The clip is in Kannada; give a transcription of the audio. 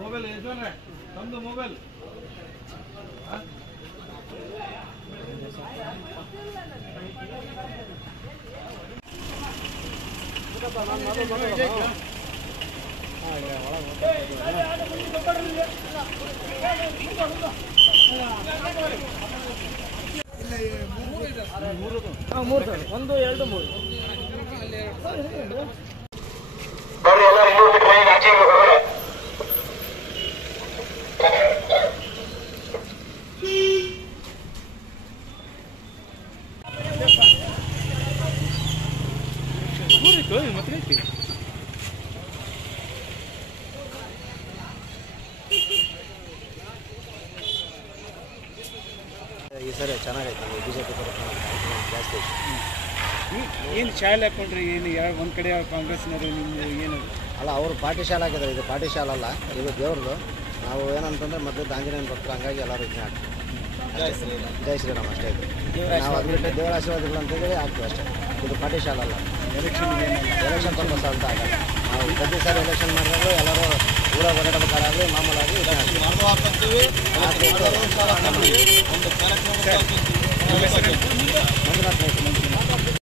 ಮೊಬೈಲ್ ಯಜಮಾನ್ರೆ ನಮ್ದು ಮೊಬೈಲ್ ಮೂರು ಸರ್ 1 2 3 ಈ ಸರಿ ಚೆನ್ನಾಗೈತೆ ಬಿಜೆಪಿ ಜಾಸ್ತಿ ಏನು ಶಾಲೆ ಹಾಕೊಂಡ್ರಿ ಏನು ಒಂದು ಕಡೆ ಕಾಂಗ್ರೆಸ್ನವರು ನಿಮ್ದು ಏನು ಅಲ್ಲ ಅವರು ಪಾರ್ಟಿ ಶಾಲೆ ಹಾಕಿದ್ದಾರೆ ಇದು ಪಾರ್ಟಿ ಶಾಲೆ ಅಲ್ಲ ಇದು ದೇವ್ರದ್ದು ನಾವು ಏನಂತಂದ್ರೆ ಮೊದಲು ಆಂಜನೇಯನ ಭಕ್ತರು ಹಂಗಾಗಿ ಎಲ್ಲರೂ ಇದನ್ನ ಹಾಕ್ತೀವಿ ಜೈ ಶ್ರೀರಾಮ್ ಅಷ್ಟೇ ಇದು ನಾವು ಅದು ಬಿಟ್ಟು ದೇವರ ಆಶೀರ್ವಾದ ಇಲ್ಲ ಅಂತೇಳಿ ಹಾಕ್ತೀವಿ ಅಷ್ಟೇ ಇದು ಪಾರ್ಟಿ ಶಾಲೆ ಅಲ್ಲ ಎಲೆಕ್ಷನ್ ಪರ್ಪಸ್ ಅಂತ ಆಗಲ್ಲ ನಾವು ಪ್ರತಿ ಸಾರಿ ಎಲೆಕ್ಷನ್ ಮಾಡಿದಾಗ ಎಲ್ಲರೂ ಊರಾಗ ಓಡಾಡಬೇಕಾಗಲಿ ಮಾಮೂಲಾಗಿ ಮಂಜುನಾಥ್